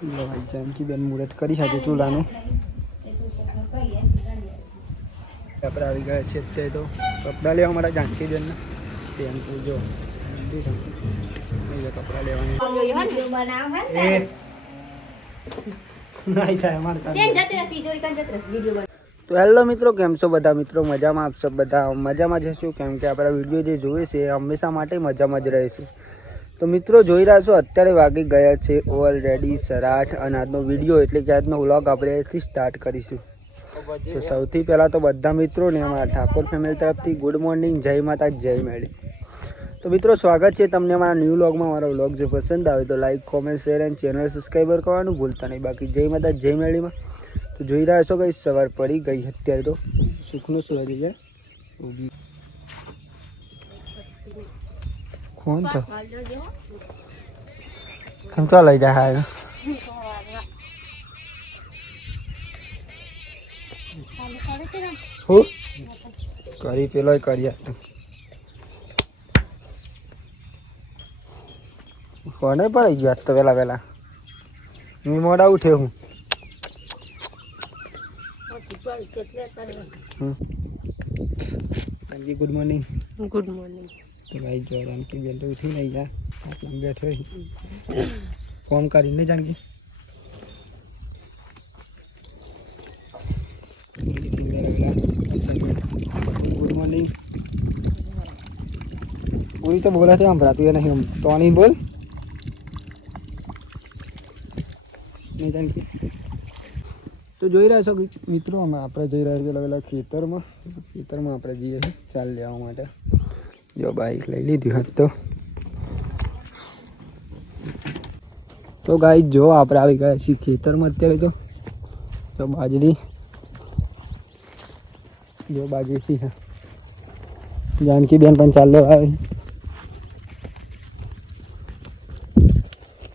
ભાઈ જાનકી બેન મુહૂર્ત કરી શકે ચૂલાનું. આપણે આવી ગયા છે અત્યારે તો કપડાં લેવા મારા જાનકી બેનના તેમ તો જો કપડાં લેવાની તો હેલો મિત્રો, કેમ છો બધા મિત્રો? મજામાં? આપ સબ બધા મજામાં જશું, કેમ કે આપણા વિડીયો જે જોઈએ છે હંમેશા માટે મજામાં જ રહે છે. તો મિત્રો જોઈ રહ્યા છો અત્યારે વાગી ગયા છે ઓલરેડી 8:30 અને આજનો વિડીયો એટલે કે આજનો વ્લોગ આપણે અહીંથી સ્ટાર્ટ કરીશું. તો સૌથી પહેલાં તો બધા મિત્રોને અમારા ઠાકોર ફેમિલી તરફથી ગુડ મોર્નિંગ, જય માતા, જય મેળી. તો મિત્રો સ્વાગત છે તમને અમારા ન્યૂ વ્લોગમાં. મારો વ્લોગ જો પસંદ આવે તો લાઈક, કોમેન્ટ, શેર અને ચેનલ સબસ્ક્રાઈબર કરવાનું ભૂલતા નહીં. બાકી જય માતા, જય મેળીમાં. તો જોઈ રહ્યા છો કઈ સવાર પડી ગઈ અત્યારે તો સુખનું સૂરજ છે. કોણ તો કેમ તો લઈ જાય હું કરી પેલો કરી કોને પડી ગયો તો પેલા હું મોડા ઉઠે હું. Good morning. Good morning. તો ભાઈ જો જાનકી બેન તો ઉઠી નહીં ગયા, આટલા બેઠો ફોન કરીને જાનકી ગુડ મોર્નિંગ. પૂરી તો બોલે છે સંભળાતું એ નહીં, તો નહીં બોલ નહીં જાનકી. તો જોઈ રહ્યા છો મિત્રો, આપણે જોઈ રહ્યા છીએ પેલા ખેતરમાં આપણે જઈએ છીએ ચાલ લેવા માટે. જો બાઈક લઈ લીધી હોત તો ગાઈ જો આપણે આવી ગયા છીએ ખેતરમાં અત્યારે. તો બાજરી છે, જાનકી બેન પણ ચાલ લેવા આવી.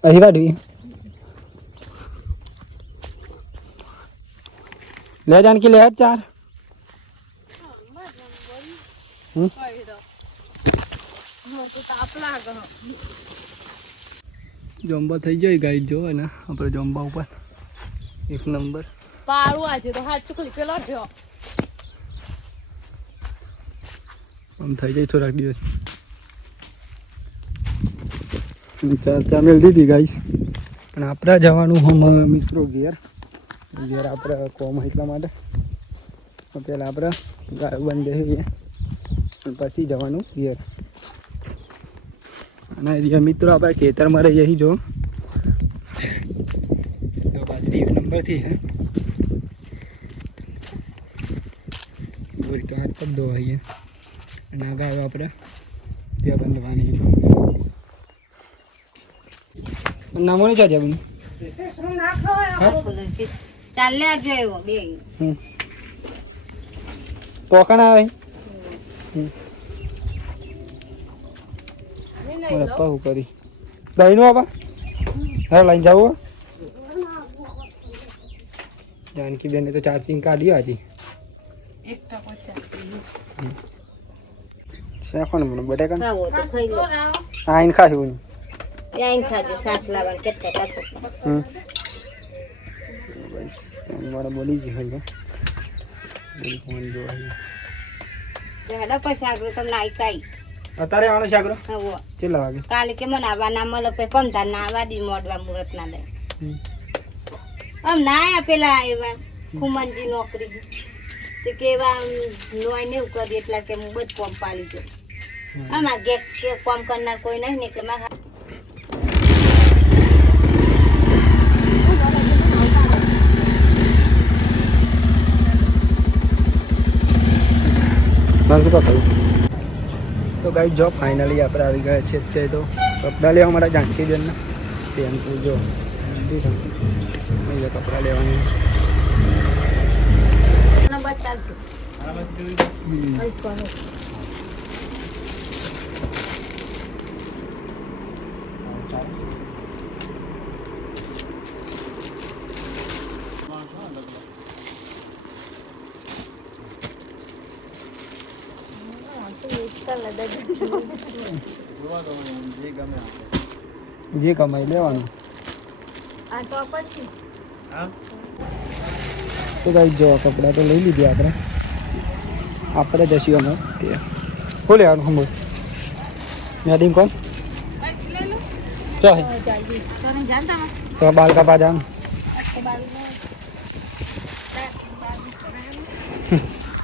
અહીં કાઢવી લે જાનકી, લે 4 જંબા થઈ જાય ગાઈ જો ને આપણે જંબા ઉપર 1 નંબર પાડું આજે તો હાથ ચુકલી પેલો થયો આમ થઈ જાય થોડાક દિવસ. ચા મેળ દીધી ગાઈસ, પણ આપણે જવાનું હમ મિત્રો ઘેર આપણે કોમ એટલા માટે તો પહેલાં આપણે ગાય બંધ દઈએ પછી જવાનું ઘેર. અને મિત્રો આપણે ખેતરમાં રહીએ જો બાજરી 1 નંબરથી હે તો હાથ પર ધોવાઈએ અને આ ગાયો આપણે ત્યાં બંધવાની. નામો નહીં ચાજે બની ચાલે આવજો એવો બે પોકણ આવે પપ્પા હું કરી દહીં નું આપા હવે લઈને જાવ. જાનકી બેન તો ચાર્જિંગ કાઢ્યો હજી શેફોન મને બટેકા આઈન ખાશું મારા બોલી જ હોય અત્યારે આવવાનો શાકરો કેટલા વાગે કાલે કે મને આવવા ના મળે પમતા ના આવવા દી મોડવા મુહૂર્ત ના દે આમ ના આયા પેલા એવા ખુમનજી નોકરી તે કેવા લોય ને કરી એટલા કે હું બધું કોમ પાલી દઉં. આમાં કે કોમ કરનાર કોઈ નહીં ને એટલે મારા તો ગાઈ જો ફાઇનલી આપણે આવી ગયા છે અત્યારે તો કપડાં લેવા મારા જાનકી બેનના તેમ તો જો કપડાં લેવાની જે કમાઈ લેવાનું. આ તો પછી તો ગાઈસ જો કપડાં તો લઈ લીધી આપણે જશું અમે તે બોલે આનું હમ મેડિંગ કોણ ચાલ તો બાલ કપા જાન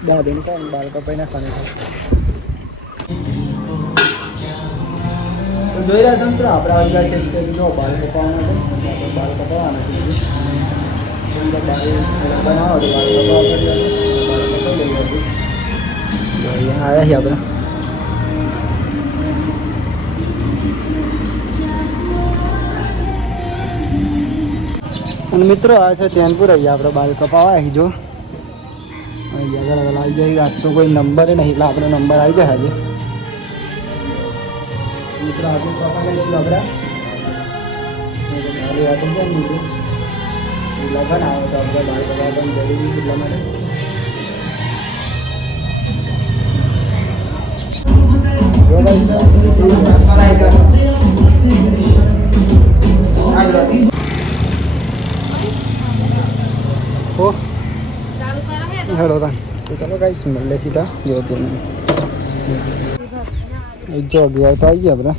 દાદી ને કોણ બાલ કપાઈ નાખવાની તો જોઈ રહ્યા છો મિત્રો આપણે આવી ગયા છે જો બાલ કપાવાના છે બનાવો આવ્યા છીએ આપણે અને મિત્રો આ છે ટેનપુર અહીંયા આપણે બાલ કપાવા અહીં જો અહીંયા આગળ આવી જાય આજ તો કોઈ નંબર નહીં એટલે આપણે નંબર આવી જાય આજે મિત્રો આજે કપા લઈશું આપણે લગન આવે તો આપણે બાલ કપાવા પણ જરૂરી એટલા માટે હેડો તા તો ચાલો ગાઈસ મળે સીધા જોતી જો ગયા તો આવી ગયા આપણે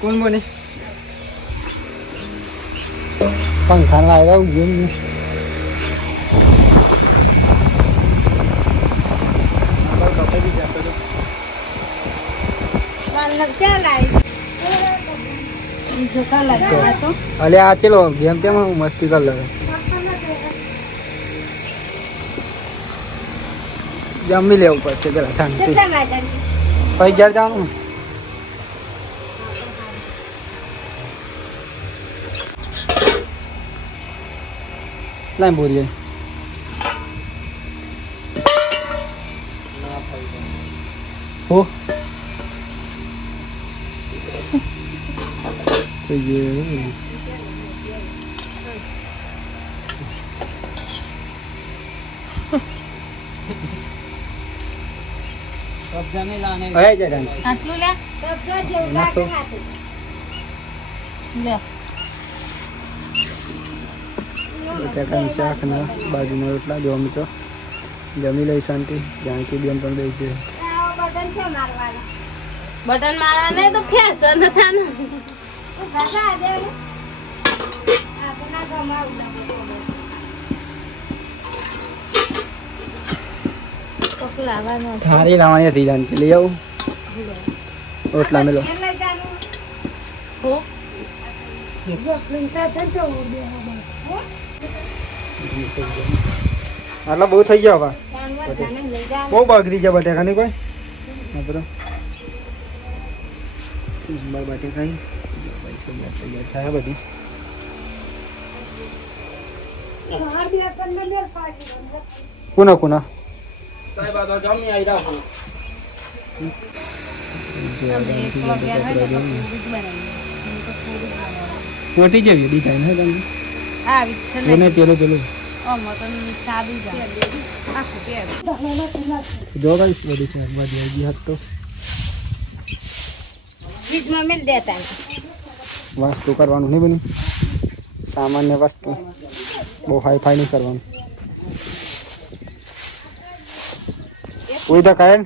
કોણ બોલે પંખા લાવ્યા ગયું અલે આ ચલો ગેમ તેમ મસ્તી કર લે જમી લેવું પડશે પેલા શાંતિ પછી ઘેર જવાનું લાઈન બોરીએ હો શાક ને બાજુના રોટલા જો મિત્રો જમી લઈ શાંતિ જાણકી બેન પણ દઈ છે બટન મારવા નહીં તો ફેશન હતા ને થાળી લાવવાની હતી જાણકી લઈ આવું રોટલા મેલો આટલા બહુ થઈ ગયા બહુ બગડી ગયા બટેકા ની કોઈ બટેકા થાય બધી કોના કોના મોટી જેવી ડિઝાઇન હે તમને જોને પેલો પેલો જો ગાઈસ બધી છે બધી આવી ગઈ હતો ફ્રીજમાં મેલ દેતા વસ્તુ કરવાનું નહીં બની સામાન્ય વસ્તુ બહુ હાઈ ફાઈ નહીં કરવાનું કોઈ તો કાયલ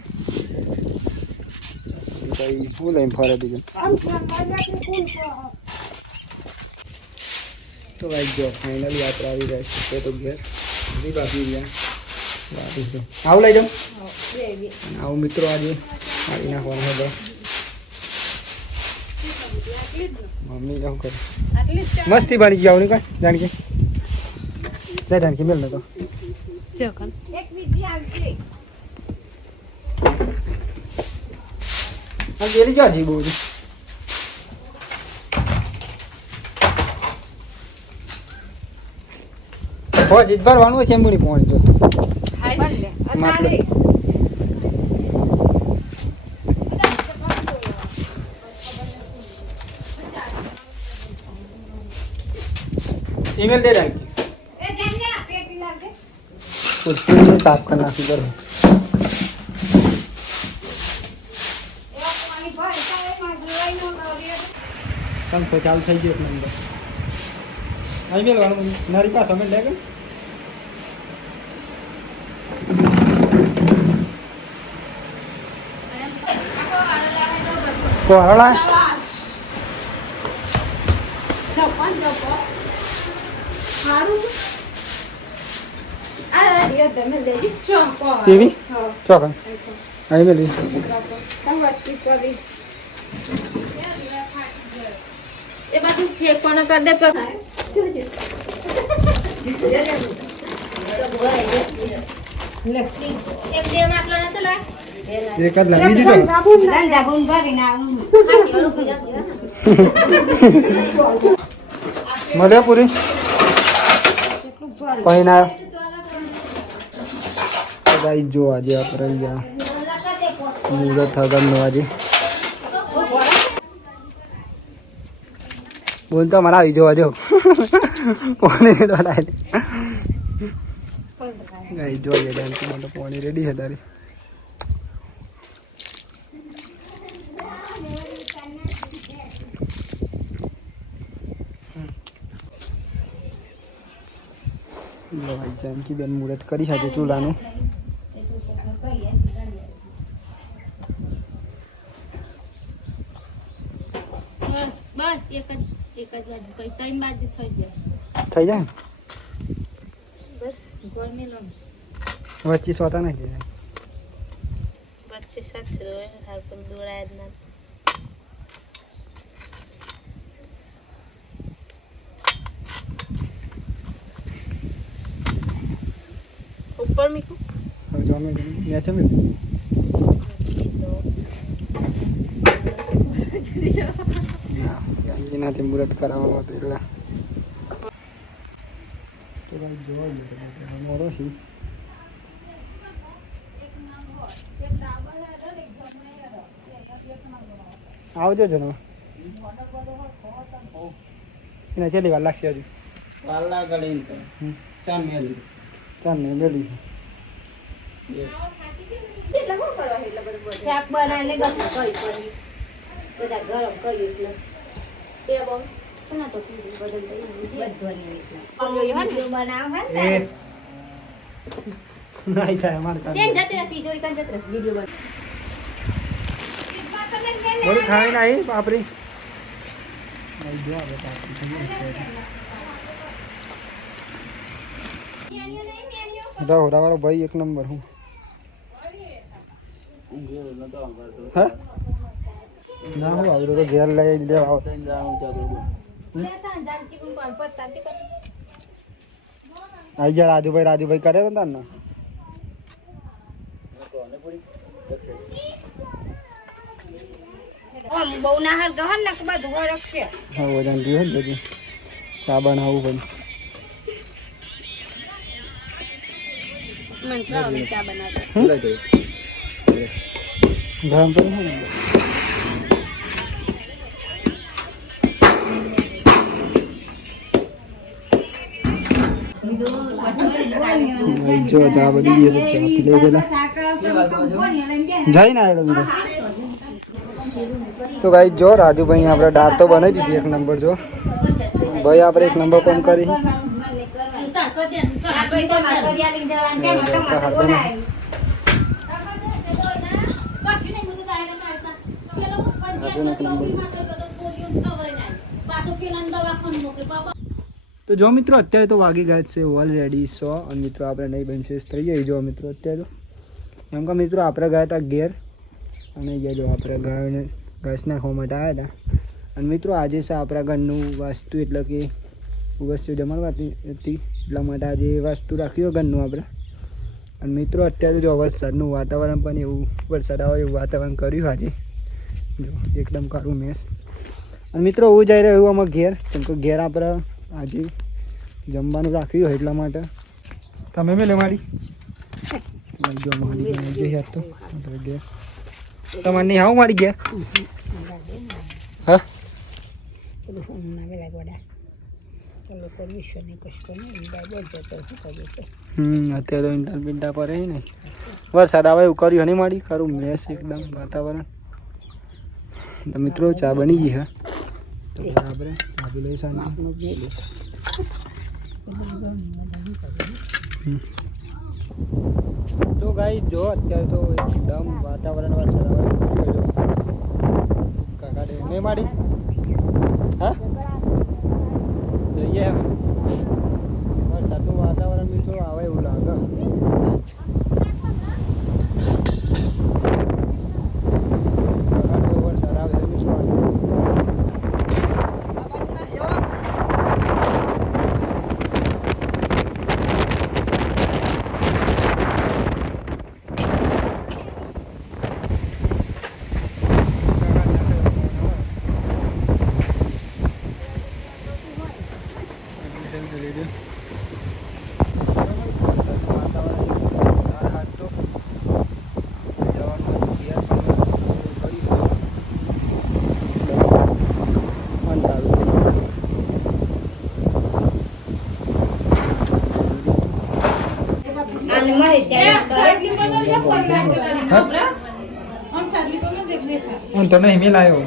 હું લઈને ફરે બીજું તો ભાઈ જો ફાઇનલી આપણે આવી રહ્યા છે તો ઘેર બધી બાકી ગયા આવું લઈ જાઉં આવું મિત્રો આજે મારી નાખવાનું હતો મમ્મી શું કરે મસ્તી બની ગયા નહીં કઈ જાણકી લે જાણકી મેલ ને તો ગેલી ક્યાં જઈ બહુ જીત ભરવાનું છે એમની પોણી તો ईमेल दे रहा कुर्सी साफ करना किधर है પંખો ચાલુ થઈ ગયો એક નંબર અહીં મેળવાનું નારી પાછો અમે લે કોહરલા કેવી ચોકન અહીં મેળવી એ બાજુ ઠેકોનો કર દે એક જ લાવી દીધો મળ્યો પૂરી કઈ ના ભાઈ જો આજે આપણે ગયા મુહૂર્ત હગમનો આજે બોલતો મારા આવી જોવા જો પાણી જોઈએ પાણી રેડી છે તારી ભાઈ જાનકી બેન મુહૂર્ત કરી છે ચૂલાનું બસ એક જ બાજુ કઈ ત્રણ બાજુ થઈ જાય બસ ગોળ મેલો વચ્ચે સોતા નહીં વચ્ચે સાથે હાલ પણ દોડાય જ ના ઉપર મીકું જો અમે નેચે મે એનાથી મુહૂર્ત કરાવવામાં હતું એટલે તો ભાઈ જોવા મોડો છે આવજો જનો એના ચેલી વાર લાગશે હજુ વાર લાગે ચાલ મેલી ચાલ ને મેલી શાક બનાવીને બસ કઈ કરી બધા ગરમ કર્યું એટલે તે બહુ ના તો બધું બનાવ હે નહીં થાય અમારે કેમ જતી હતી જોડી કાં જતી વિડિયો બન બોલ ખાઈ નહીં પાપરી હોરા વાળો ભાઈ એક નંબર હું હા ના હું આવડો તો ઘેર લઈ લેવા આવી જા રાજુભાઈ કરે ને તાર બહુ ના હાલ ગહન ના બધું વરખશે હા વજન દીધું ને બધું ચા બનાવવું પણ મને ચા બનાવતા ગરમ કરી ને જો ચા બધી ચા પી લઈ ગયેલા જઈને આવ્યો મિત્રો તો ભાઈ જો રાજુભાઈ આપણે દાળ તો બનાવી દીધી એક નંબર જો ભાઈ આપણે એક નંબર કોમ કરી તો જો મિત્રો અત્યારે તો વાગી ગયા છે ઓલરેડી 100 અને મિત્રો આપણે નહીં બનશે થઈ જાય જો મિત્રો અત્યારે તો એમ કે મિત્રો આપણે ગયા હતા ઘેર અને જો આપણે ગાયને ઘાસ નાખવા માટે આવ્યા હતા અને મિત્રો આજે છે આપણા ઘરનું વાસ્તુ એટલે કે વસ્તુ જમણવાતી હતી એટલા માટે આજે વાસ્તુ રાખ્યું ઘરનું આપણે અને મિત્રો અત્યારે જો વરસાદનું વાતાવરણ પણ એવું વરસાદ આવે એવું વાતાવરણ કર્યું આજે જો એકદમ કાળું મેસ અને મિત્રો હું જઈ રહ્યો એવું આમાં ઘેર કેમ કે ઘેર આપણે આજે જમવાનું રાખ્યું હોય એટલા માટે તમે મેલે મારી જો મારી જોઈએ તો ઘેર તમારે નહીં આવું મારી ઘેર હા અત્યારે તો ઇન્ટર પિંડા પર ને વરસાદ આવે એવું કર્યું નહીં મારી ખરું મેસ એકદમ વાતાવરણ તો મિત્રો ચા બની ગઈ હા તો આપણે ચા પી લઈએ શાંતિ. તો ગાઈ જો અત્યારે તો એકદમ વાતાવરણ વરસાદ કાકા ડે નહીં માડી હા જઈએ હવે વરસાદનું વાતાવરણ મિત્રો આવે એવું લાગે. વરસાદ આવે એવું શું અને મારી ત્યાં તો નહીં મેં લાવ્યો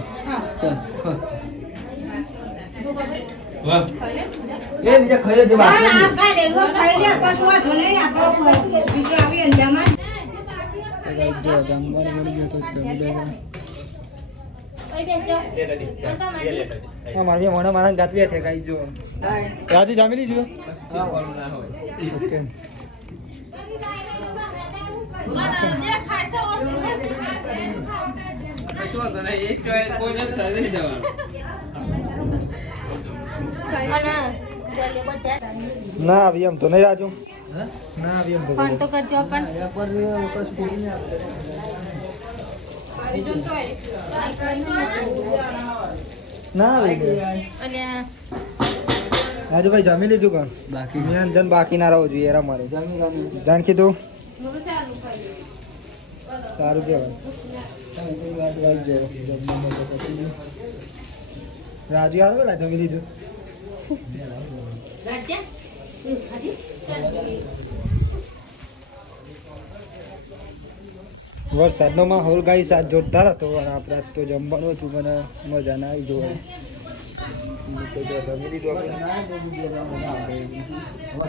મારી મોણા મારા ગાતવી છે ગાઈ જો રાજુ જામી લીધું ઓકે ના આવી એમ તો નહીં રાજુ ના આવી એમ તો ના રાજુભાઈ જમી લીધું કોણ બાકી મેં જન બાકી ના રહો જોઈએ એરા મારે જાણ કીધું સારું કહેવાય રાજુ હારું પેલા જમી લીધું વરસાદનો માહોલ ગાઈ સાથ જોરદાર હતો અને આપણે તો જમવાનું હતું મને મજા ના આવી જોવાની.